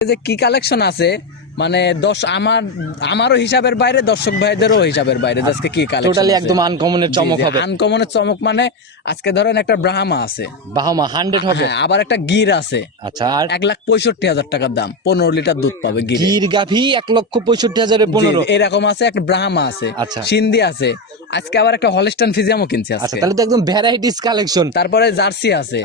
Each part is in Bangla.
যে কি কালেকশন আছে? মানে দশ আমার আমারও হিসাবের বাইরে দর্শক ভাইদেরও হিসাবের বাইরে আজকে কি কালেকশন টোটালি একদম আনকমনের চমক হবে। আনকমনের চমক মানে আজকে ধরেন একটা ব্রাহ্মা আছে। বাহামা হান্ড্রেড হবে। হ্যাঁ আবার একটা গির আছে। আচ্ছা আর এক লাখ পঁয়ষট্টি হাজার টাকার দাম। পনেরো লিটার দুধ পাবে গির গির গাভী এক লক্ষ পঁয়ষট্টি হাজারে পনেরো। এরকম আছে একটা ব্রাহ্মা আছে। আচ্ছা। সিন্ধি আছে। আজকে আবার একটা হলিস্টান ফিজিয়ামও কিনছে আচ্ছা আজকে তাহলে তো একদম ভ্যারাইটিস কালেকশন তারপরে জার্সি আছে।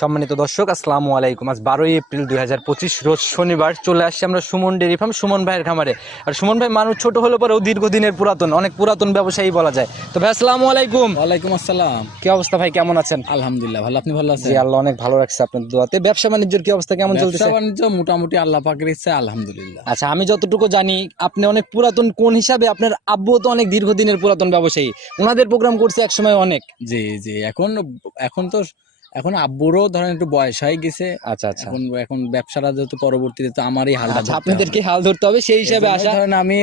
সম্মানিত দর্শক আসসালামু আলাইকুম। আজ বারোই এপ্রিল দুই হাজার পঁচিশ রোজ শনিবার চলে আসছি আমরা সুমন ডেরি ফার্ম সুমন ভাইয়ের খামারে। আর সুমন ভাই মানুষ ছোট হলে পরেও দীর্ঘদিনের পুরাতন অনেক পুরাতন ব্যবসায়ী বলা যায়। তো ভাই আসসালামু আলাইকুম। ওয়ালাইকুম আসসালাম। কি অবস্থা ভাই কেমন আছেন? আলহামদুলিল্লাহ ভালো। আপনি ভালো আছেন? আল্লাহ অনেক ভালো রাখছে আপনার দোয়াতে। ব্যবসা বাণিজ্যের কি অবস্থা কেমন চলছে ব্যবসা বাণিজ্য মোটামুটি আল্লাহ পাকের ইচ্ছে আলহামদুলিল্লাহ। আচ্ছা আমি যতটুকু জানি আপনি অনেক পুরাতন কোন হিসাবে আপনার আব্বু তো অনেক দীর্ঘদিনের পুরাতন ব্যবসায়ী। ওনাদের প্রোগ্রাম করছে একসময় অনেক। জি জি এখন এখন তো এখন আব্বুরও ধরেন একটু বয়স হয়ে গেছে। আচ্ছা আচ্ছা। এখন এখন ব্যবসাটা যেহেতু পরবর্তীতে তো আমারই হালটা আচ্ছা আপনাদেরকে হাল ধরতে হবে? সেই হিসাবে আসা ধরেন আমি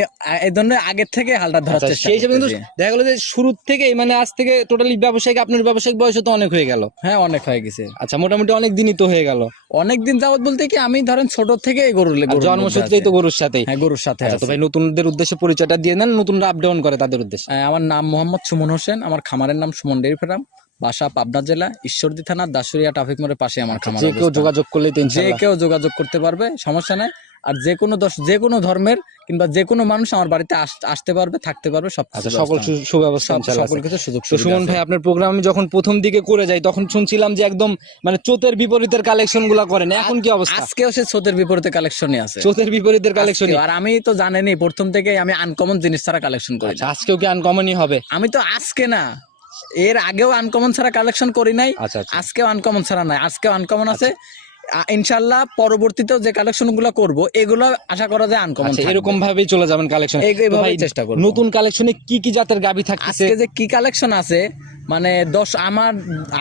এই ধরনের আগের থেকে হালটা ধরার আচ্ছা, চেষ্টা সেই হিসাবে কিন্তু দেখা গেলো যে শুরুর থেকে মানে আজ থেকে টোটালি ব্যবসায়িক আপনার ব্যবসায়িক বয়স তো অনেক হয়ে গেল। হ্যাঁ অনেক হয়ে গেছে। আচ্ছা মোটামুটি অনেক দিনই তো হয়ে গেল। অনেক দিন যাবত বলতে কি আমি ধরেন ছোট থেকে গরুর জন্মসূত্রেই তো গরুর সাথেই। হ্যাঁ গরুর সাথে আচ্ছা তো ভাই নতুনদের উদ্দেশ্যে পরিচয়টা দিয়ে দেন নতুনরা আপ ডাউন করে তাদের উদ্দেশ্যে। আমার নাম মোহাম্মদ সুমন হোসেন আমার খামারের নাম সুমন ডেরি ফার্ম। বাসা পাবনা জেলা ঈশ্বরদী থানা দাসুরিয়া ট্রাফিক মোড়ের পাশে আমার খামার যে কেউ যোগাযোগ করলে যে কেউ যোগাযোগ করতে পারবে সমস্যা নাই। আর যে কোনো দশ যে কোনো ধর্মের কিংবা যে কোনো মানুষ আমার বাড়িতে আসতে পারবে থাকতে পারবে সব আচ্ছা সকল সুব্যবস্থা সকল কিছু সুযোগ সুমন ভাই আপনার প্রোগ্রাম আমি যখন প্রথম দিকে করে যাই তখন শুনছিলাম যে একদম মানে চোতের বিপরীতের কালেকশনগুলা করেন। এখন কি অবস্থা? আজকেও সে চোতের বিপরীতে কালেকশনই আছে। চোতের বিপরীতের কালেকশন। আর আমি তো জানেনই প্রথম থেকে আমি আনকমন জিনিস ছাড়া কালেকশন করি আচ্ছা আজকেও কি আনকমনই হবে? আমি তো আজকে না এর আগেও আনকমন ছাড়া কালেকশন করি নাই আচ্ছা আচ্ছা। আজকেও আনকমন ছাড়া নাই। আজকেও আনকমন আছে। ইনশাল্লাহ পরবর্তীতেও যে কালেকশনগুলো করব এগুলো আশা করা যায় আনকমন আচ্ছা এরকম ভাবেই চলে যাবেন কালেকশন চেষ্টা করব। নতুন কালেকশনে কি কি জাতের গাবি থাকছে আজকে যে কি কালেকশন আছে মানে দশ আমার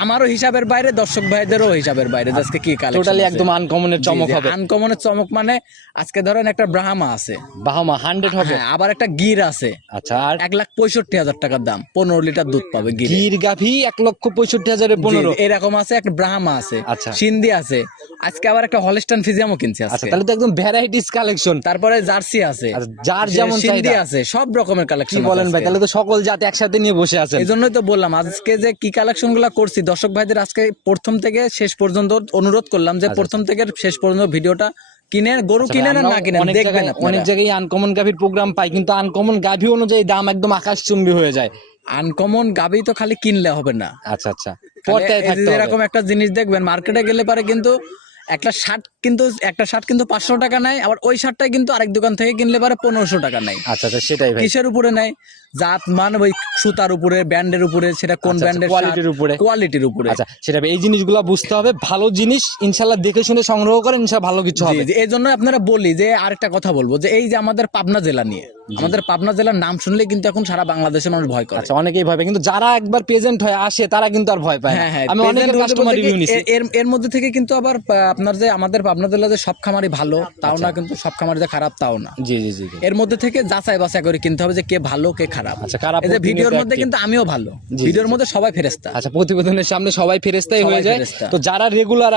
আমারও হিসাবের বাইরে দর্শক ভাইদেরও হিসাবের বাইরে আজকে কি কালেকশন টোটালি একদম আনকমনের চমক হবে। আনকমনের চমক মানে আজকে ধরেন একটা ব্রাহ্মা আছে। বাহামা হান্ড্রেড হবে। হ্যাঁ আবার একটা গির আছে। আচ্ছা আর এক লাখ পঁয়ষট্টি হাজার টাকার দাম পনেরো লিটার দুধ পাবে গির। গাভী এক লক্ষ পঁয়ষট্টি হাজারে পনেরো। এরকম আছে একটা ব্রাহ্মা আছে আচ্ছা। সিন্ধি আছে। আজকে আবার একটা হলিস্টান ফিজিয়ামও কিনছে আচ্ছা আজকে। তাহলে তো একদম ভ্যারাইটিস কালেকশন তারপরে জার্সি আছে। আর যার যেমন সিন্ধি আছে সব রকমের কি কালেকশন বলেন ভাই তাহলে তো সকল জাতি একসাথে নিয়ে বসে আছেন। এই জন্যই তো বললাম আজকে যে কি কালেকশনগুলা করছি দর্শক ভাইদের আজকে প্রথম থেকে শেষ পর্যন্ত অনুরোধ করলাম যে প্রথম থেকে শেষ পর্যন্ত ভিডিওটা কিনে গরু কিনে না না কিনে অনেক দেখবেন জায়গায় অনেক জায়গায় আনকমন গাভীর প্রোগ্রাম পাই কিন্তু আনকমন গাভী অনুযায়ী দাম একদম আকাশ চুম্বি হয়ে যায়। আনকমন গাভী তো খালি কিনলে হবে না। আচ্ছা আচ্ছা। এরকম একটা জিনিস দেখবেন মার্কেটে গেলে পারে কিন্তু একটা শার্ট কিন্তু একটা শার্ট কিন্তু পাঁচশো টাকা নেয় আবার ওই শার্টটাই কিন্তু আরেক দোকান থেকে কিনলে পারে পনেরোশো টাকা নেয়। আচ্ছা আচ্ছা সেটাই ভাই। কিসের উপরে নেয়? জাত মান ওই সুতার উপরে ব্যান্ডের উপরে সেটা কোন আচ্ছা, ব্যান্ডের কোয়ালিটির উপরে। কোয়ালিটির উপরে। আচ্ছা সেটা এই জিনিসগুলো বুঝতে হবে ভালো জিনিস ইনশাল্লাহ দেখে শুনে সংগ্রহ করেন ইনশাল্লাহ ভালো কিছু হবে। এই জন্য আপনারা বলি যে আরেকটা কথা বলব যে এই যে আমাদের পাবনা জেলা নিয়ে আমাদের পাবনা জেলার নাম শুনলে কিন্তু এখন সারা বাংলাদেশের মানুষ ভয় করে। আচ্ছা অনেকেই ভাবে কিন্তু যারা একবার প্রেজেন্ট হয়ে আসে তারা কিন্তু আর ভয় পায় হ্যাঁ হ্যাঁ আমি অনেকের কাস্টমার রিভিউ নিছি এর- এর মধ্যে থেকে কিন্তু আবার আপনার যে আমাদের পাবনা জেলা যে সব খামারই ভালো তাও আচ্ছা। না কিন্তু সব খামারি যে খারাপ তাও না। জি জি জি। এর মধ্যে থেকে যাচাই বাছাই করে কিনতে হবে যে কে ভালো কে খারাপ। আচ্ছা কারা এই যে ভিডিওর মধ্যে কিন্তু আমিও ভালো। ভিডিওর মধ্যে সবাই ফেরেস্তা আচ্ছা প্রতিবেদনের সামনে সবাই ফেরেস্তাই হয়ে যায়। তো যারা রেগুলার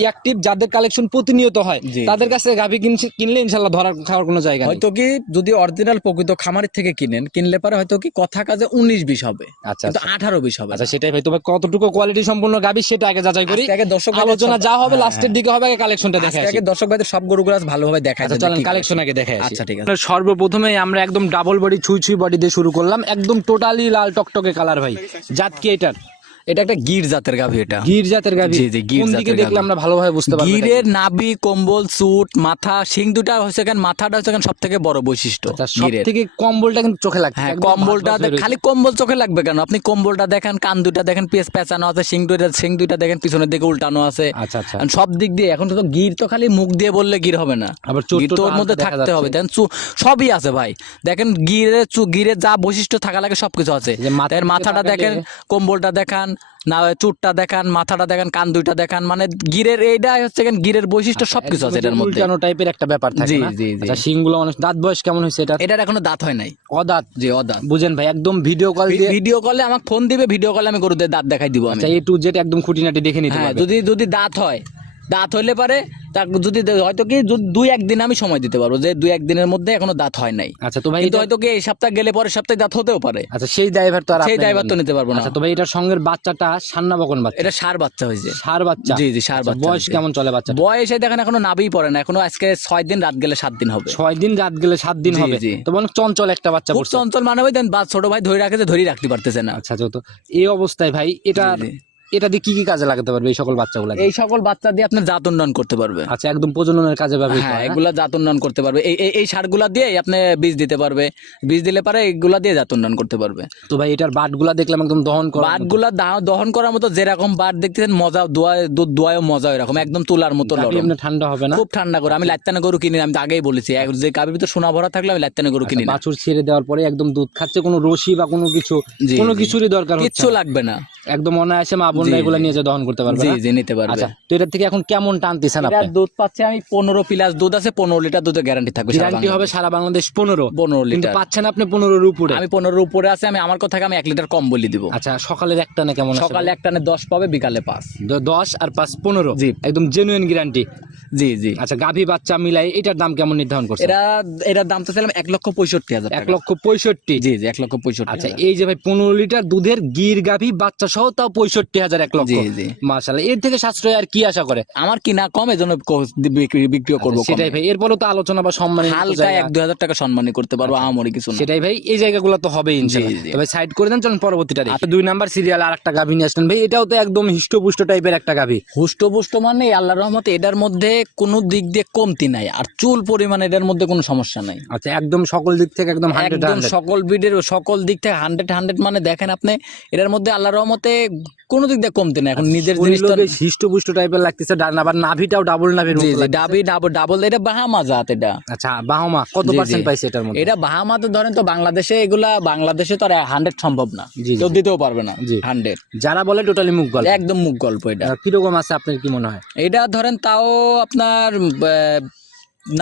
অ্যাক্টিভ যাদের কালেকশন প্রতিনিয়ত হয় তাদের কাছে গাভী কিনছি- কিনলে ইনশাল্লাহ ধরার খাওয়ার কোনো জায়গা নেই। হয়তো কি যদি অরিজিনাল প্রকৃত খামারের থেকে কিনেন কিনলে পারে হয়তো কি কথা কাজে উনিশ বিশ হবে আচ্ছা আচ্ছা। আঠারো বিশ হবে আচ্ছা সেটাই ভাই তবে কতটুকু কোয়ালিটি সম্পূর্ণ গাভী সেটা আগে যাচাই করি। আগে দর্শক আলোচনা যা হবে হ্যাঁ, লাস্টের দিকে হবে আগে কালেকশনটা দেখে আগে দর্শক ভাইদের সব গরুগুলো ভালোভাবে দেখায় আচ্ছা দেন চলেন কি কালেকশন আগে দেখে আচ্ছা, ঠিক আছে। সর্বপ্রথমে আমরা একদম ডাবল বডি ছুঁই ছুঁই বডি দিয়ে শুরু করলাম। একদম টোটালি লাল টকটকে কালার ভাই। জাত কি এটার? এটা একটা গির জাতের গাভী এটা। গির জাতের গাভি। জি, জি, গির দিকে জাতের দেখলে আমরা ভালোভাবে বুঝতে পারব গিরের? নাভি কম্বল চুট মাথা শিং দুটা হচ্ছে কেন মাথাটা হচ্ছে কেন সব থেকে বড় বৈশিষ্ট্য আচ্ছা, গিরের। থেকে কম্বলটা কিন্তু চোখে লাগছে। হ্যাঁ কম্বলটা। খালি কম্বল চোখে লাগবে কেন? আপনি কম্বলটা দেখেন কান দুটা দেখেন পেঁচ পেঁচানো আছে শিং দুইটা শিং দুইটা দেখেন পিছনের দিকে উল্টানো আছে। আচ্ছা আচ্ছা। সব দিক দিয়ে এখন তো গির তো খালি মুখ দিয়ে বললে গির হবে না। আবার চোট গির টোট তো ওর হালকা মধ্যে থাকতে হবে দেখেন সবই আছে ভাই। দেখেন গিরের গিরের যা বৈশিষ্ট্য থাকা লাগে সবকিছু আছে। মাথাটা দেখেন কম্বলটা দেখান না চুটটা দেখান মাথাটা দেখান কান দুইটা দেখান মানে গিরের এইটা হচ্ছে গিরের বৈশিষ্ট্য সবকিছু আছে এটার মধ্যে। উল্টানো টাইপের একটা ব্যাপার থাকে জি, না? জি, জি। আচ্ছা শিংগুলো মানুষ দাঁত বয়স কেমন হয়েছে এটা এটার এখনও দাঁত হয় নাই। অদাঁত? জি অদাঁত। বুঝেন ভাই একদম ভিডিও কল দিয়ে ভিডিও কলে আমাকে ফোন দিবে ভিডিও কলে আমি গরুদের দাঁত দেখাই দিব আমি। আচ্ছা এ টু জেড একদম খুঁটিনাটি দেখে নিতে হ্যাঁ যদি যদি দাঁত হয় দাঁত হইলে পারে তা যদি হয়তো কি দুই একদিন আমি সময় দিতে পারব যে দুই একদিনের মধ্যে এখনও দাঁত হয় নাই। আচ্ছা তো ভাই কিন্তু হয়তো কি এই সপ্তাহ গেলে পরের সপ্তাহে দাঁত হতেও পারে। আচ্ছা সেই ড্রাইভার তো আর সেই ড্রাইভার তো নিতে পারব না। আচ্ছা তো ভাই এটার সঙ্গের বাচ্চাটা সান্না বকন বাচ্চা। এটা সার বাচ্চা হয়েছে। সার বাচ্চা? জি জি সার আচ্ছা, বাচ্চা বয়স কেমন চলে বাচ্চা বয়সে দেখেন এখনও নাবিই পড়ে না এখনও আজকে ছয় দিন রাত গেলে সাত দিন হবে। ছয় দিন রাত গেলে সাত দিন হবে? জি। তো অনেক চঞ্চল একটা বাচ্চা খুব চঞ্চল মানে ওই দেন ছোট ভাই ধরে রাখে যে ধরে রাখতে পারতেছে না। আচ্ছা তো এই অবস্থায় ভাই এটা। এটা দিয়ে কি কি কাজে লাগাতে পারবে এই সকল বাচ্চাগুলো এই সকল বাচ্চা দিয়ে আপনার জাত উন্নয়ন করতে পারবে। আচ্ছা একদম প্রজননের কাজে ব্যবহৃত হ্যাঁ এগুলা জাত উন্নয়ন করতে পারবে। এই এই- সারগুলা দিয়ে আপনি বীজ দিতে পারবে। বীজ দিলে পারে এগুলা দিয়ে জাত উন্নয়ন করতে পারবে। তো ভাই এটার বাটগুলা দেখলাম একদম দহন করা বাটগুলা দহন করার মতো যেরকম বাট দেখতেছেন মজা দোয়া দুধ দোয়ায়ও মজা এরকম একদম তুলার মতো ঠান্ডা হবে না? খুব ঠান্ডা করে। আমি লাত্তানে গরু কিনি আমি তো আগেই বলেছি। যে গাভীর ভিতরে সোনা ভরা থাকলে আমি লাত্তানে গরু কিনি বাছুর ছেড়ে দেওয়ার পরে একদম দুধ খাচ্ছে কোনো রশি বা কোনো কিছু কোনো কিছুরই দরকার কিচ্ছু লাগবে না। একদম অনায়াসে মা বোনরা এগুলো নিয়ে যে দহন করতে পারবে জি জি নিতে পারবে। আচ্ছা তো এটা থেকে এখন কেমন টানতেছেন এটা আপনি? দুধ পাচ্ছে আমি পনেরো প্লাস দুধ আছে পনেরো লিটার দুধের গ্যারান্টি থাকবে গ্যারান্টি হবে সারা বাংলাদেশ পনেরো। বাংলাদেশ। পনেরো কিন্তু লিটার। পাচ্ছেন আপনি পনেরোর উপরে। আমি পনেরোর উপরে আছে আমি আমার কথা আমি এক লিটার কম বলি দিব। আচ্ছা সকালের একটা না কেমন সকালে সকালে একটানে দশ পাবে বিকালে পাঁচ। দ- দশ আর পাঁচ পনেরো? জি। একদম জেনুইন গ্যারান্টি জি জি। আচ্ছা গাভী বাচ্চা মিলাই এটার দাম কেমন নির্ধারণ করছে এরা এটার দাম তো ছিলাম এক লক্ষ পঁয়ষট্টি হাজার এক লক্ষ পঁয়ষট্টি? জি জি এক লক্ষ পঁয়ষট্টি আচ্ছা এই যে ভাই পনেরো লিটার দুধের গির গাভী বাচ্চা সহ তাও পঁয়ষট্টি হাজার এক লক্ষ। জি জি। এর থেকে সাশ্রয় আর কি আশা করে? আমার কিনা কম এজন্য বিক্রি বিক্রিও করব আচ্ছা, সেটাই ভাই এরপরও তো আলোচনা বা সম্মান হালকা এক দুই হাজার টাকা সম্মানী করতে পারব আমারই কিছু সেটাই ভাই এই জায়গাগুলো তো হবে ইনশাআল্লাহ। জি, জি। সাইড করে দেন চলুন পরবর্তীটা দেখি দুই নাম্বার সিরিয়াল আর একটা গাভী নিয়ে আসলেন। ভাই এটাও তো একদম হিষ্টপুষ্ট টাইপের একটা গাভী। হুষ্ট পুষ্ট মানে আল্লাহ রহমতে এটার মধ্যে কোনো দিক দিয়ে কমতি নাই আর চুল পরিমাণ এটার মধ্যে কোনো সমস্যা নাই। আচ্ছা একদম সকল দিক থেকে একদম একদম সকল বিডের সকল দিক থেকে হান্ড্রেড হান্ড্রেড মানে দেখেন আপনি এটার মধ্যে আল্লাহ রহমতে কোনো দিক দিয়ে কমতি নাই। এখন নিজের জিনিস তো হিষ্টপুষ্ট টাইপের লাগতেছে আবার নাভিটাও ডাবল জি জি ডাবি ডাবল ডাবল এটা বাহামা জাত এটা। আচ্ছা বাহামা কত। পার্সেন্ট পাইছে এটার মধ্যে? এটা বাহামাতে ধরেন তো বাংলাদেশে এগুলা বাংলাদেশে তো আর হান্ড্রেড সম্ভব না। কেউ দিতেও পারবে না জি। হান্ড্রেড যারা বলে টোটালি মুখ গল একদম মুখ গল্প এটা। কীরকম আছে আপনার কি মনে হয়? এটা ধরেন তাও আপনার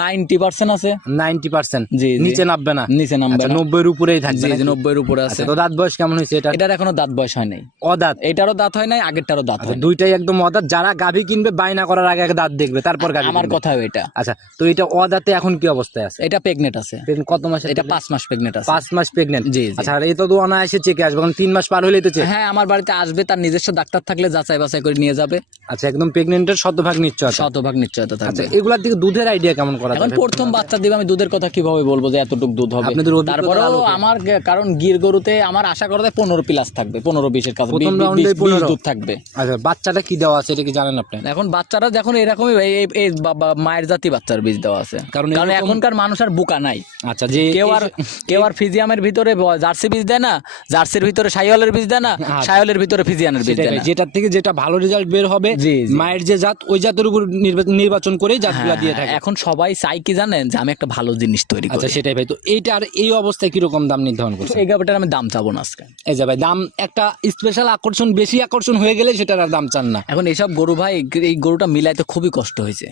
নাইনটি পার্সেন্ট আছে। Ninety percent. জি জি। নিচে নামবে না। নিচে নামবে আচ্ছা না। উপরেই থাকবে জি জি নাকি? উপরে আছে। আচ্ছা তো দাঁত বয়স কেমন হয়েছে এটা? এটার এখনও দাঁত বয়স হয় নাই। অদাঁত? এটারও দাঁত হয় নাই আগেরটারও দাঁত আচ্ছা হয় দুইটাই একদম অদাঁত। যারা গাভী কিনবে বাইনা করার আগে দাঁত দেখবে তারপর গাভী আমার। কথাও এটা আচ্ছা তো এটা অদাঁতে এখন কি অবস্থায় আছে? এটা প্রেগনেট আছে। কত মাস এটা পাঁচ মাস প্রেগনেট আছে। পাঁচ মাস প্রেগনেন্ট জি। আচ্ছা আর এটা তো অনায়াসে চেকে আসবে কারণ তিন মাস পার হলেই তো চেক হ্যাঁ আমার বাড়িতে আসবে তার নিজস্ব ডাক্তার থাকলে যাচাই বাছাই করে নিয়ে যাবে। আচ্ছা একদম প্রেগনেন্টের শতভাগ নিশ্চয় শতভাগ নিশ্চয়তা আচ্ছা এগুলার দিকে দুধের আইডিয়া কেমন করা এখন প্রথম বাচ্চা দিবে আমি দুধের কথা কীভাবে বলব যে এতটুকু দুধ হবে? আপনাদের তারপরেও আমার কারণ গির গরুতে আমার আশা করা যায় পনেরো প্লাস থাকবে পনেরো বিশের কাছে প্রথম বি- বি- রাউন্ডেই বিশ- বিশ 15 দুধ থাকবে। আচ্ছা বাচ্চাটা কি দেওয়া আছে এটা কি জানেন আপনি? এখন বাচ্চারা যখন এরকমই এই- মায়ের জাতি বাচ্চার বীজ দেওয়া আছে। কারণ কারণ এখনকার মানুষ আর বুকা নাই। আচ্ছা যে কেউ আর কেউ আর ফিজিয়ামের ভিতরে জার্সি বীজ দেয় না জার্সির ভিতরে সাইওয়ালের বীজ দেয় না আচ্ছা। সাইওয়ালের ভিতরে ফিজিয়ানের বীজ দেয় না। যেটার থেকে যেটা ভালো রেজাল্ট বের হবে। মায়ের যে জাত ওই জাতের উপর নির্বা- নির্বাচন করেই জাতগুলা দিয়ে হ্যাঁ, থাকে। এখন সবাই চাই কি জানেন যে আমি একটা ভালো জিনিস তৈরি আচ্ছা করি। সেটাই ভাই। তো এইটার এই অবস্থায় কীরকম দাম নির্ধারণ করছে এই গাবিটার আমি দাম চাবো না আজকে। এই যে ভাই দাম একটা স্পেশাল আকর্ষণ বেশি আকর্ষণ হয়ে গেলে সেটার আর দাম চান না। এখন এইসব গরু ভাই এই গরুটা মিলাইতে খুবই কষ্ট হয়েছে।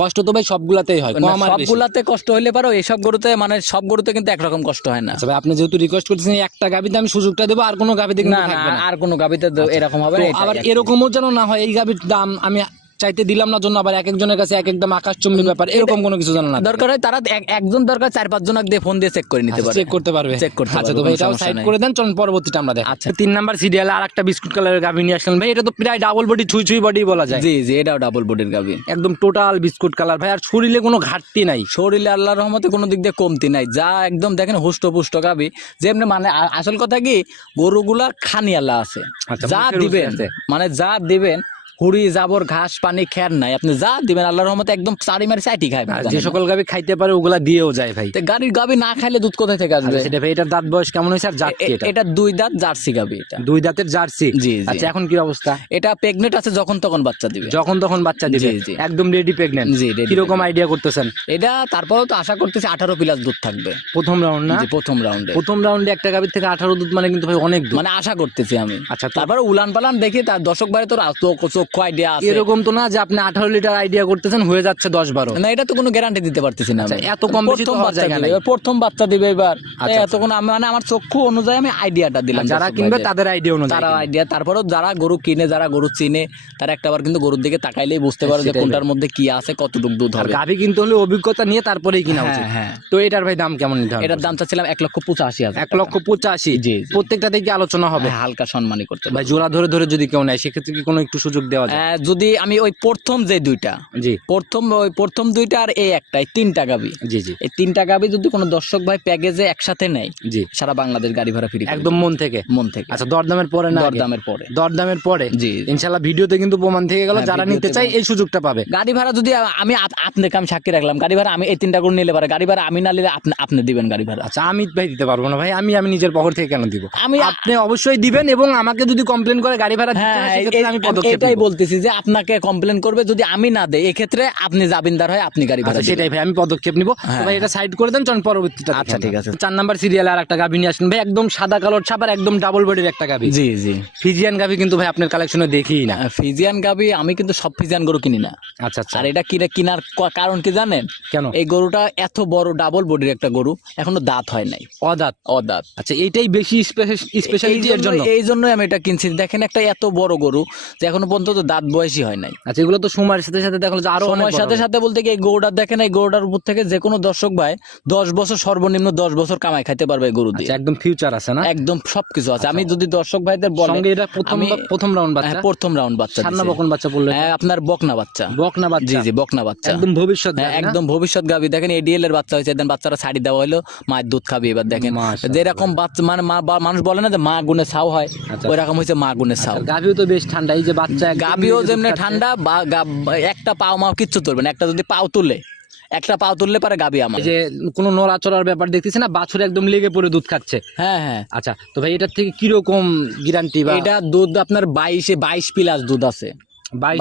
কষ্ট তো ভাই সবগুলাতেই হয় সবগুলাতে কষ্ট হইলে পারো এইসব গরুতে মানে সব গরুতে কিন্তু একরকম কষ্ট হয় না। আচ্ছা ভাই আপনি যেহেতু রিকোয়েস্ট করতেছেন একটা গাবিতে আমি সুযোগটা দেবো আর কোনো গাবিতে না আর কোনো গাবিতে এরকম হবে আবার এরকমও যেন না হয় এই গাবির দাম আমি চাইতে দিলাম না জন্য আবার এক একজনের কাছে এক একদম আকাশচুম্বী ব্যাপার এরকম কোনো কিছু জানা না। দরকার হয় তারা একজন দরকার চার পাঁচ জন দিয়ে ফোন দিয়ে চেক করে নিতে পারে চেক করতে পারবে। Check করতে আচ্ছা তো ভাই এটাও সাইড করে দেন চলুন পরবর্তীটা আমরা দেখ। আচ্ছা। তিন নাম্বার সিরিয়ালে আর একটা বিস্কুট কালারের গাভি নিয়ে আসলেন ভাই এটা তো প্রায় ডাবল বডি ছুঁই ছুঁই বডি বলা যায়। জি জি এটাও ডাবল বডির গাবি একদম টোটাল বিস্কুট কালার ভাই আর শরীরে কোনো ঘাটতি নাই। শরীরে আল্লাহর রহমতে কোনো দিক দিয়ে কমতি নাই। যা একদম দেখেন হুষ্ট পুষ্ট গাবি যেমনি মানে আসল কথা কি গরুগুলা খানি আল্লাহ আছে। আচ্ছা, যা দিবেন। মানে যা দিবেন হুড়ি জাবর ঘাস পানি খ্যার নাই। আপনি যা দিবেন আল্লাহর রহমতে একদম চারি মারি চাইটি খাই আর যে সকল গাভি খাইতে পারে ওগুলা দিয়েও যায় ভাই। গাড়ির গাবি না খাইলে দুধ কোথায় থেকে আসবে? সেটা ভাই এটার দাঁত বয়স কেমন হয়েছে আর জাত এটা? এটা দুই দাঁত জার্সি গাবি এটা। দুই দাঁতের জার্সি? জি। আচ্ছা এখন কি অবস্থা? এটা প্রেগনেন্ট আছে যখন তখন বাচ্চা দিবে। যখন তখন বাচ্চা দিবে? জি। একদম রেডি প্রেগনেন্ট জি, ready কীরকম আইডিয়া করতেছেন? এটা তারপরেও তো আশা করতেছি আঠারো প্লাস দুধ থাকবে। প্রথম রাউন্ড না? জি, প্রথম রাউন্ডে প্রথম রাউন্ডে একটা গাভীর থেকে আঠারো দুধ মানে কিন্তু ভাই অনেক মানে আশা করতেছি আমি। আচ্ছা তারপরে উলান পালান দেখি তার দর্শক বাইরে তোর আইডিয়া আছে। এরকম তো না যে আপনি আঠারো লিটার আইডিয়া করতেছেন হয়ে যাচ্ছে দশ বারো। না এটা তো কোনো গ্যারান্টি দিতে পারতেছি না আচ্ছা, এত কম প্রথম বাচ্চা দিবে, প্রথম বাচ্চা দিবে এবার। আচ্ছা, এত কোনো মানে আমার চক্ষু অনুযায়ী আমি আইডিয়াটা দিলাম যারা কিনবে তাদের আইডিয়া অনুযায়ী তারা আইডিয়া তারপরেও যারা গরু কিনে যারা গরু চিনে তারা একটাবার কিন্তু গরুর দিকে তাকাইলেই বুঝতে পারে যে কোনটার মধ্যে কি আছে কতটুকু দুধ হবে। গাভী কিন্তু হলে অভিজ্ঞতা নিয়ে তারপরেই কিনা হ্যাঁ উচিত। হ্যাঁ। তো এটার ভাই দাম কেমন নিতে হবে? এটার দাম চাচ্ছিলাম এক লক্ষ পঁচাশি হাজার এক লক্ষ পঁচাশি? জি, জি। প্রত্যেকটাতে কি আলোচনা হবে। হ্যাঁ, হালকা সম্মানই করতে ভাই জোড়া ধরে ধরে যদি কেউ নেয় সেক্ষেত্রে কি কোনো একটু সুযোগ দেওয়া যায়। যদি আমি ওই প্রথম যে দুইটা জি। প্রথম ওই প্রথম দুইটা আর এই একটাই তিনটা গাবি। জি জি। এই তিনটা গাবি যদি কোনো দর্শক ভাই প্যাকেজে একসাথে নেয় জি। সারা বাংলাদেশ গাড়ি ভাড়া ফ্রি একদম মন থেকে? মন থেকে। আচ্ছা দরদামের পরে না দরদামের পরে। দরদামের পরে? জি ইনশাল্লাহ ভিডিওতে কিন্তু প্রমাণ থেকে গেল হ্যাঁ, যারা নিতে চাই এই সুযোগটা পাবে। গাড়ি ভাড়া যদি আমি আপ- আপনাকে আমি সাক্ষী রাখলাম গাড়ি ভাড়া আমি এই তিনটা করে নিলে পারে গাড়ি ভাড়া আমি না নিলে আপনি আপনি দিবেন গাড়ি ভাড়া। আচ্ছা আমি ভাই দিতে পারব না ভাই আমি আমি নিজের পকেট থেকে কেন দিব? আমি আপনি অবশ্যই দিবেন এবং আমাকে যদি কমপ্লেন করে গাড়ি ভাড়া দিতে হ্যাঁ আমি পদক্ষেপ। বলতেছি যে আপনাকে কমপ্লেন করবে যদি আমি না দেই এক্ষেত্রে আপনি জাবিনদার হয় আপনি গাড়ি ভাড়া আচ্ছা সেটাই ভাই আমি পদক্ষেপ নিব। হ্যাঁ, ভাই এটা সাইড করে দেন চল পরবর্তীটা আচ্ছা, ঠিক আছে। চার নাম্বার সিরিয়ালে আর একটা গাভী নিয়ে আসেন। ভাই একদম সাদা কালোর ছাপার একদম ডাবল বডির একটা গাভী। জি জি। ফিজিয়ান গাভী কিন্তু ভাই আপনার কালেকশনে দেখি না। ফিজিয়ান গাবি আমি কিন্তু সব ফিজিয়ান গরু কিনি না। আচ্ছা আচ্ছা। আর এটা কিনে কেনার কারণ কি জানেন? কেন? এই গরুটা এত বড় ডাবল বডির একটা গরু এখনও দাঁত হয় নাই। অদাত? অদাঁত। আচ্ছা এইটাই বেশি স্পেশালিটি এর জন্য। এই জন্যই আমি এটা কিনছি। দেখেন একটা এত বড় গরু যে এখনও পর্যন্ত দাঁত বয়সী হয় নাই। আচ্ছা এগুলো তো সময়ের সাথে সাথে দেখল যে আরও সময়ের সাথে সাথে বলতে এই গরুটার দেখেন এই গরুটার উপর থেকে যে কোনো দর্শক ভাই দশ বছর সর্বনিম্ন দশ বছর কামাই খাইতে পারবে গরু দিয়ে। আচ্ছা একদম ফিউচার আছে না? একদম সবকিছু আছে। আমি যদি দর্শক ভাইদের সঙ্গে এটা প্রথম প্রথম রাউন্ড বাচ্চা? হ্যাঁ, প্রথম রাউন্ড বাচ্চা সান্না বকন বাচ্চা বললে হ্যাঁ, আপনার বকনা বাচ্চা। বকনা বাচ্চা। জি জি বকনা বাচ্চা। একদম ভবিষ্যৎ হ্যাঁ, একদম ভবিষ্যৎ গাবি। দেখেন এডিএল এর বাচ্চা হয়েছে। দেন বাচ্চারা শাড়ি দেওয়া হলো মায়ের দুধ খাবি এবার দেখেন। যেরকম বাচ্চা মানে মা মানুষ বলে না যে মা গুনে ছাও হয় আচ্ছা। ওই রকম হয়েছে মা গুনে ছাও। আর গাভীও তো বেশ ঠান্ডা। এই যে বাচ্চা একদম গাবিও যেমনি ঠান্ডা বা একটা পাও মাও কিচ্ছু তুলবে না একটা যদি পাও তুলে একটা পাও তুললে পারে গাবি আমার। যে কোনো নড়াচড়ার ব্যাপার দেখতেছি না বাছুর একদম লেগে পড়ে দুধ খাচ্ছে। হ্যাঁ হ্যাঁ। আচ্ছা তো ভাই এটার থেকে কীরকম গ্যারান্টি বা এটা দুধ আপনার বাইশে বাইশ প্লাস দুধ আছে। বাইশ?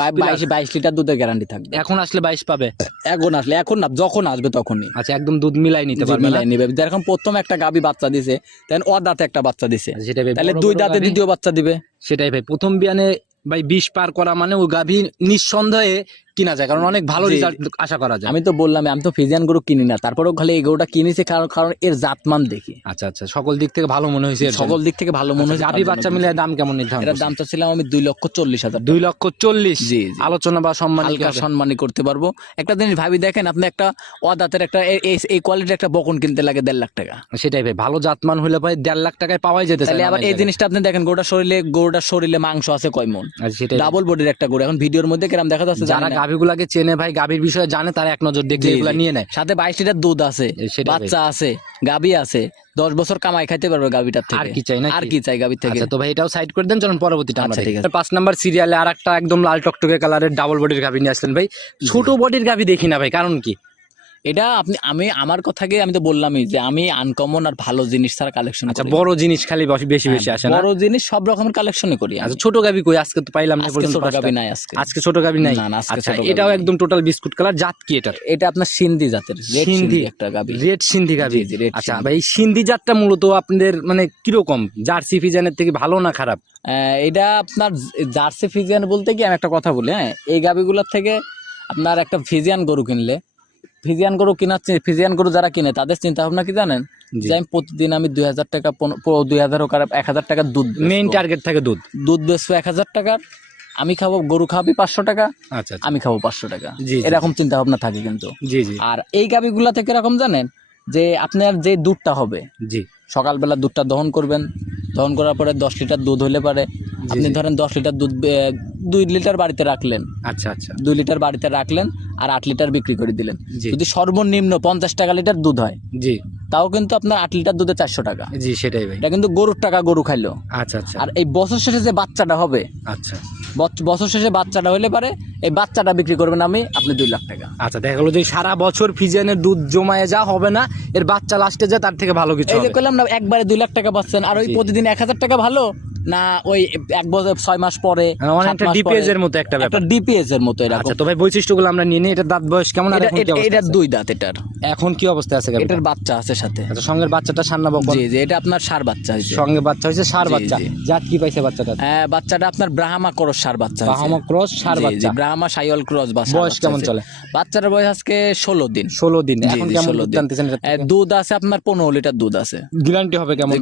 বাইশে লিটার দুধের গ্যারান্টি থাকবে। এখন আসলে বাইশ পাবে? এখন আসলে এখন না যখন আসবে তখনই। আচ্ছা একদম দুধ মিলাই নিতে পারবে মিলাই নিবে। যেরকম প্রথম একটা গাবি বাচ্চা দিছে দেন ও দাঁতে একটা বাচ্চা দিছে। আচ্ছা, সেটাই তাহলে দুই দাঁতে দ্বিতীয় বাচ্চা দিবে। সেটাই ভাই প্রথম বিয়ানে ভাই বিষ পার করা মানে ও গাভী নিঃসন্দেহে কিনা যায় কারণ অনেক ভালো রেজাল্ট আশা করা যায়। আমি তো বললাম আমি তো ফিজিয়ান গরু কিনি না তারপরেও খালি এই গরুটা কিনেছি কারণ কারণ এর জাতমান দেখি। আচ্ছা আচ্ছা সকল দিক থেকে ভালো মনে হয়েছে সকল দিক থেকে ভালো মনে হয়েছে গাভী তার বাচ্চা মিলে দাম কেমন নির্ধারণ এটার? দামটা ছিলাম আমি দুই লক্ষ চল্লিশ হাজার দুই লক্ষ চল্লিশ। জি। আলোচনা বা সম্মান হালকা সম্মানই করতে পারব। একটা জিনিস ভাবি দেখেন আপনি একটা অদাতের একটা এই- কোয়ালিটির একটা বকন কিনতে লাগে দেড় লাখ টাকা। সেটাই ভাই ভালো জাতমান হলে ভাই দেড় লাখ টাকায় পাওয়াই যেতে তাহলে আবার এই জিনিসটা আপনি দেখেন গরুটা শরীরে গরুটার শরীরে মাংস আছে কয় মন? আচ্ছা, সেটাই ডাবল বডির একটা গরু। এখন ভিডিওর মধ্যে কিরম দেখা যাচ্ছে যারা। গাভীগুলাকে চেনে ভাই গাভীর বিষয়ে জানে তারা এক নজর দেখলে জি, এগুলা নিয়ে নেয়। সাথে বাইশ লিটার দুধ আছে বাচ্চা আছে গাভী আছে দশ বছর কামাই খাইতে পারবে গাভীটা থেকে। আর কি চাই না আর কি চাই গাভীর থেকে? আচ্ছা তো ভাই এটাও সাইড করে দেন চলুন পরবর্তীটা আমরা আচ্ছা, ঠিক আছে। পাঁচ নাম্বার সিরিয়ালে আর একটা একদম লাল টকটকে কালারের ডাবল বডির গাভী নিয়ে আসলেন ভাই। ছোট বডির গাভী দেখি না ভাই কারণ কি? এটা আপনি আমি আমার কথাকে আমি তো বললামই যে আমি আনকমন আর ভালো জিনিস ছাড়া কালেকশন আচ্ছা বড় জিনিস খালি বেশি বেশি বেশি আসে না? বড় জিনিস সব রকমের কালেকশনই করি আচ্ছা ছোট গাভী কই? আজকে তো পাইলাম না পর্যন্ত ছোট গাবি নাই আজকে। আজকে ছোট গাভী নাই? না, আচ্ছা ছোট এটাও একদম টোটাল বিস্কুট কালার জাত কি এটার? এটা আপনার সিন্ধি জাতের রেড সিন্ধি। একটা গাবি। রেড সিন্ধি জি, আচ্ছা ভাই সিন্ধি জাতটা মূলত আপনাদের মানে কীরকম? জার্সি ফিজানের থেকে ভালো না খারাপ? আহ, এটা আপনার জার্সি ফিজিয়ান বলতে কি আমি একটা কথা বলি হ্যাঁ? এই গাবিগুলোর থেকে আপনার একটা ফিজিয়ান গরু কিনলে ফিজিয়ান গরু কিনার ফিজিয়ান গরু যারা কিনে তাদের চিন্তা ভাবনা কি জানেন? যে আমি প্রতিদিন আমি দুই হাজার টাকা দুই হাজার হোক আর এক হাজার টাকার দুধ মেইন টার্গেট থাকে দুধ? দুধ বেচবো এক হাজার টাকার আমি খাব গরু খাবি পাঁচশো টাকা আচ্ছা আচ্ছা। আমি খাব পাঁচশো টাকা। এরকম চিন্তা ভাবনা থাকে কিন্তু। জি জি। আর এই গাভিগুলা থেকে এরকম জানেন যে আপনার যে দুধটা হবে জি। সকালবেলা দুধটা দহন করবেন দহন করার পরে দশ লিটার দুধ হলে পারে আপনি ধরেন দশ লিটার দুধ দুই লিটার বাড়িতে রাখলেন। আচ্ছা আচ্ছা। দুই লিটার বাড়িতে রাখলেন আর আট লিটার বিক্রি করে দিলেন। যদি সর্বনিম্ন পঞ্চাশ টাকা লিটার দুধ হয় জি। তাও কিন্তু আপনার আট লিটার দুধে চারশো টাকা। জি সেটাই ভাই। এটা কিন্তু গরুর টাকা গরু খাইলো। আচ্ছা আচ্ছা। আর এই বছর শেষে যে বাচ্চাটা হবে আচ্ছা। বছ- বছর শেষে বাচ্চাটা হলে পারে এই বাচ্চাটা বিক্রি করবেন আমি আপনি দুই লাখ টাকা। আচ্ছা দেখা গেলো যে সারা বছর ফিজিয়ানের দুধ জমায়ে যা হবে না এর বাচ্চা লাস্টে যায় তার থেকে ভালো কিছু এই যে করলাম না একবারে দুই লাখ টাকা পাচ্ছেন আর ওই প্রতিদিন এক হাজার টাকা ভালো? না ওই এক বছর ছয় মাস পরে হ্যাঁ, অনেকটা ডিপিএস এর মতো একটা ব্যাপার। ডিপিএস এর মতো এরকম। আচ্ছা তো ভাই বৈশিষ্ট্যগুলো আমরা নিয়ে নিই। এটা দাঁত বয়স কেমন এটা এটা- দুই দাঁত এটার। এখন কি অবস্থা আছে এটার বাচ্চা আছে সাথে। আচ্ছা সঙ্গের বাচ্চাটা সান্না বকন? জি জি এটা আপনার সার বাচ্চা হয়েছে। সঙ্গে বাচ্চা হয়েছে সার বাচ্চা। জাত কি পাইছে বাচ্চাটা হ্যাঁ বাচ্চাটা আপনার ব্রাহ্মা করস সার বাচ্চা। বাহামা ক্রস সার বাচ্চা। ব্রাহ্মা সাইওয়াল ক্রস বা বয়স কেমন চলে? বাচ্চার বয়স আজকে ষোলো দিন। ষোলো দিন। এখন কেমন 16 দুধ এটা এ, দুধ আছে আপনার পনেরো লিটার দুধ আছে। গ্যারান্টি হবে কেমন?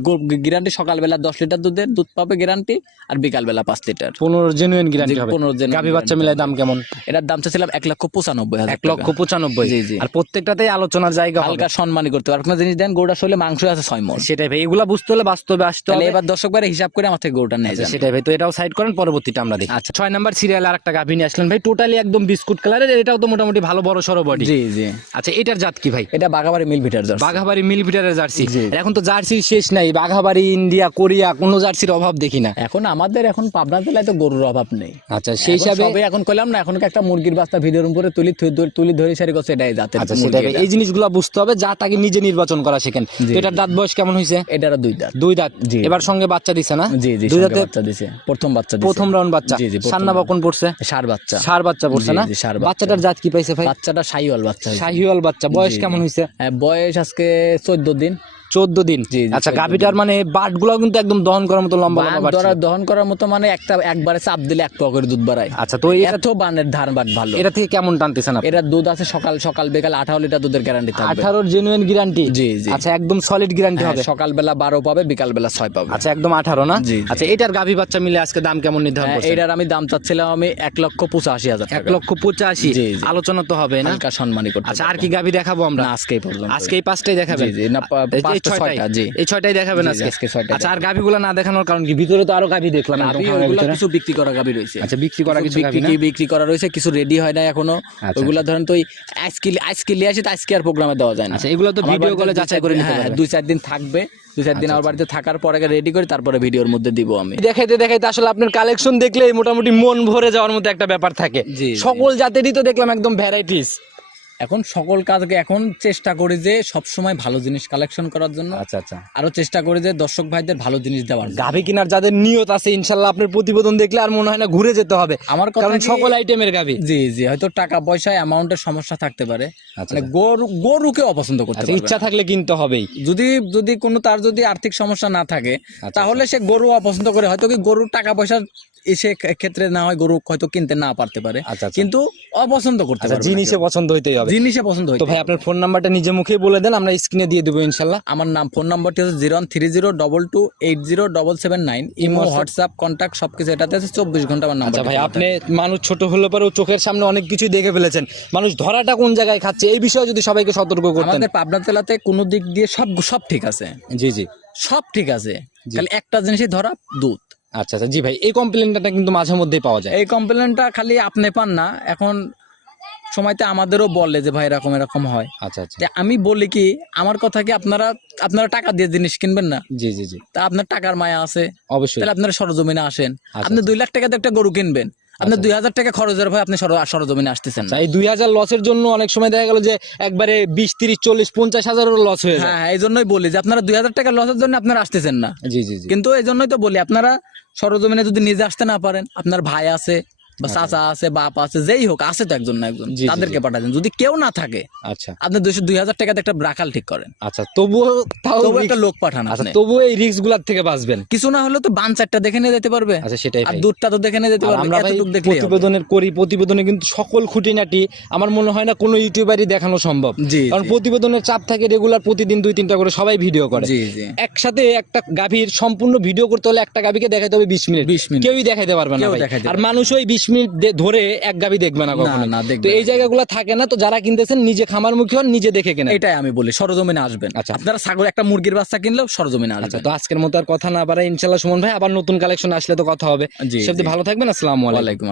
গ্যারান্টি সকালবেলা দশ লিটার দুধের দুধ পাবে গ্যারান্টি আর বিকালবেলা পাঁচ লিটার পনেরো জেনুইন গ্যারান্টি হবে। 15 genuine গাভী বাচ্চা মিলাই দাম কেমন? এটার দাম চাচ্ছিলাম এক লক্ষ পঁচানব্বই হাজার এক লক্ষ পঁচানব্বই। জি, জি। আর প্রত্যেকটাতেই আলোচনার জায়গা হালকা সম্মানই করতে পারবে আপনার জিনিস দেন গরুটা আসলে মাংস আছে ছয় মন সেটাই ভাই এগুলা বুঝতে হলে বাস্তবে আসতে হবে। এবার দর্শক বারে হিসাব করে আমার থেকে গরুটা নিয়ে আচ্ছা, সেটাই ভাই তো এটাও সাইড করেন পরবর্তীটা আমরা দেখি। আচ্ছা। ছয় নাম্বার সিরিয়াল আর একটা গাভী নিয়ে আসলেন ভাই টোটালি একদম বিস্কুট কালারের এটাও তো মোটামুটি ভালো বড় সড়ো বডি জি জি। আচ্ছা এটার জাত কি ভাই? এটা বাঘাবাড়ি মিল ভিটার জার্সি। বাঘাবাড়ি মিল ভিটারের জার্সি এখন তো জার্সির শেষ নাই বাঘাবাড়ি ইন্ডিয়া কোরিয়া কোনো জার্সির অভাব দেখি না। এখন আমাদের এখন পাবনা জেলায় তো গরুর অভাব নেই। আচ্ছা সেই হিসাবে এখন কইলাম না এখন একটা মুরগির বাস্তা ভিডিওর উপরে তুলি তুলি ধরে সারি করছে এটাই আচ্ছা। এটা। এই জিনিসগুলো বুঝতে হবে যা তাকে নিজে নির্বাচন করা শেখেন। এটার দাঁত বয়স কেমন হয়েছে এটারও দুই দাঁত। দুই দাঁত? এবার সঙ্গে বাচ্চা দিছে না? জি জি দুই দাঁতে বাচ্চা দিছে। প্রথম বাচ্চা প্রথম রাউন্ড বাচ্চা। জি, জি, সান্না বকন পড়ছে। সার বাচ্চা। সার বাচ্চা পড়ছে না? বাচ্চাটার জাত কি পাইছে ভাই? বাচ্চাটা সাইওয়াল বাচ্চা। শাহিওয়াল বাচ্চা। বয়স কেমন হয়েছে হ্যাঁ, বয়স আজকে চোদ্দ দিন। চোদ্দ দিন। আচ্ছা 14 গাভিটার মানে বাটগুলো কিন্তু একদম দহন করার মতো লম্বা লম্বা ধরা দহন করার মতো মানে একটা একবারে চাপ দিলে এক পোয়া করে দুধ বাড়ায়। আচ্ছা তো এটা এত বানের ধান বাট ভালো। এটা থেকে কেমন টানতেছেন আপনি? এটার দুধ আছে সকাল সকাল বিকাল আঠারো লিটার দুধের গ্যারান্টি থাকবে। আঠারোর জেনুইন গ্যারান্টি জি, জি। আচ্ছা একদম সলিড গ্যারান্টি হবে। সকালবেলা বারো পাবে বিকাল বেলা ছয় পাবে। আচ্ছা একদম আঠারো না। আচ্ছা এটার গাভী বাচ্চা মিলে আজকে দাম কেমন নির্ধারণ হ্যাঁ, করছেন? এটার আমি দাম চাচ্ছিলাম আমি এক লক্ষ পঁচাশি হাজার এক লক্ষ পঁচাশি। আলোচনা তো হবে না? সম্মানী করতে আচ্ছা আর কি গাভী দেখাবো আমরা? আজকেই আজকে এই পাঁচটাই দেখাবেন? এই ছয়টাই। জি। এই ছয়টাই দেখাবেন আজকে। আচ্ছা আর গাভীগুলো না দেখানোর কারণ কি? ভিতরে তো আরও গাভী দেখলাম। কিছু বিক্রি করা গাভী রয়েছে। আচ্ছা বিক্রি করা কিছু বিক্রি বিক্রি করা রয়েছে কিছু রেডি হয় না এখনও। আচ্ছা, ওইগুলা ধরেন তো আজকে আজকে লিয়ে আসে আজকে আর প্রোগ্রামে দেওয়া যায় না। আচ্ছা এগুলো তো ভিডিও কলে যাচাই করে নিতে হ্যাঁ, দুই চার দিন থাকবে দুই চার দিন আমার বাড়িতে থাকার পরে রেডি করে তারপরে ভিডিওর মধ্যে দিব আমি। দেখাইতে দেখাইতে আসলে আপনার কালেকশন দেখলে মোটামুটি মন ভরে যাওয়ার মতো একটা ব্যাপার থাকে। সকল জাতেরই তো দেখলাম একদম ভ্যারাইটিস এখন সকল কাজকে এখন চেষ্টা করি যে সব সময় ভালো জিনিস কালেকশন করার জন্য। আচ্ছা আচ্ছা। আরও চেষ্টা করি যে দর্শক ভাইদের ভালো জিনিস দেওয়ার। গাভী কেনার যাদের নিয়ত আছে ইনশাল্লাহ আপনার প্রতিবেদন দেখলে আর মনে হয় না ঘুরে যেতে হবে। আমার কারণ সকল আইটেমের গাভী। জি জি হয়তো টাকা পয়সায় অ্যামাউন্টের সমস্যা থাকতে পারে। আচ্ছা, মানে গরু গরুকে অপছন্দ করতে আচ্ছা পারবে ইচ্ছা থাকলে কিনতে হবেই। যদি যদি কোনো তার যদি আর্থিক সমস্যা না থাকে আচ্ছা, তাহলে সে গরু অপছন্দ করে। হয়তো কি গরুর টাকা পয়সা এসে ক্ষেত্রে না হয় গরু হয়তো কিনতে না পারতে পারে। আচ্ছা আচ্ছা। কিন্তু অপছন্দ করতে আচ্ছা পারবে জিনিসে পছন্দ হইতেই হবে। জিনিসে পছন্দ তো হইতে ভাই আপনার ফোন নাম্বারটা নিজে মুখেই বলে দেন আমরা স্ক্রিনে দিয়ে দেবো ইনশাল্লাহ আমার নাম ফোন নাম্বারটি হচ্ছে zero three zero double two eight zero double seven nine imo WhatsApp contact সব কিছু এটাতে আছে চব্বিশ ঘণ্টা আমার নাম্বার ভাই আপনি মানুষ ছোট হলে পরেও চোখের সামনে অনেক কিছু দেখে ফেলেছেন। মানুষ ধরাটা কোন জায়গায় খাচ্ছে এই বিষয়ে যদি সবাইকে সতর্ক করতেন। আমাদের পাবনা জেলাতে কোনো দিক দিয়ে সব সব ঠিক আছে। জি জি। সব ঠিক আছে। খালি একটা জিনিসই ধরা দুধ। আচ্ছা আচ্ছা। জি ভাই এই কমপ্লেনটা কিন্তু মাঝে মধ্যেই পাওয়া যায়। এই কমপ্লেনটা খালি আপনি পান না। এখন সময়তে আমাদেরও বলে যে ভাই এরকম এরকম হয়। আচ্ছা আচ্ছা। আমি বলি কি আমার কথা কি আপনারা আপনারা টাকা দিয়ে জিনিস কিনবেন না? জি জি জি। তা আপনার টাকার মায়া আছে। অবশ্যই। তাহলে আপনারা সরজমিনে আসেন। আচ্ছা, আপনি দুই লাখ টাকাতে একটা গরু কিনবেন। আপনার আচ্ছা। দুই হাজার টাকা খরচের ভয় আপনি সর- সরজমিনে আসতেছেন আচ্ছা, এই দুই হাজার লসের জন্য অনেক সময় দেখা গেল যে একবারে বিশ তিরিশ চল্লিশ পঞ্চাশ হাজারের লস হয়ে যায়। হ্যাঁ হ্যাঁ এই জন্যই বলি যে আপনারা দুই হাজার টাকা লসের জন্য আপনারা আসতেছেন না। জি জি জি। কিন্তু এই জন্যই তো বলি আপনারা সরজমিনে যদি নিজে আসতে না পারেন আপনার ভাই আছে বা চাচা আছে বাপ আছে যেই হোক আছে তো একজন না একজন। তাদেরকে পাঠাবেন যদি কেউ না থাকে আচ্ছা। আপনি দুইশো দুই হাজার টাকাতে একটা রাখাল ঠিক করেন। আচ্ছা তবুও তবু একটা লোক পাঠান আচ্ছা তবুও এই রিস্কগুলার থেকে বাঁচবেন। কিছু না হলে তো বান চারটা দেখে নিয়ে যেতে পারবে। আচ্ছা সেটাই আর দুধটা তো দেখে নিয়ে যেতে পারবে আমরা প্রতিবেদনের করি প্রতিবেদনে কিন্তু সকল খুঁটিনাটি আমার মনে হয় না কোনো ইউটিউবারই দেখানো সম্ভব। জি কারণ প্রতিবেদনের চাপ থাকে রেগুলার প্রতিদিন দুই তিনটা করে সবাই ভিডিও করে। একসাথে একটা গাভীর সম্পূর্ণ ভিডিও করতে হলে একটা গাভীকে দেখাতে হবে বিশ মিনিট। 20 মিনিট। কেউই দেখাতে পারবে না আর মানুষ ওই বিশ মিনিট ধরে এক গাবি দেখবে না কখনো না তো দেখবে এই জায়গাগুলো থাকে না তো যারা কিনতেছেন নিজে খামার মুখী হন নিজে দেখে কেনেন। এটাই আমি বলি সরজমিনে আসবেন। আচ্ছা। আপনারা ছাগল একটা মুরগির বাচ্চা কিনলেও সরজমিনে আচ্ছা আসবেন। তো আজকের মতো আর কথা না পারে ইনশাল্লাহ সুমন ভাই আবার নতুন কালেকশন আসলে তো কথা হবে। সবচেয়ে ভালো থাকবেন আসসালামু আলাইকুম।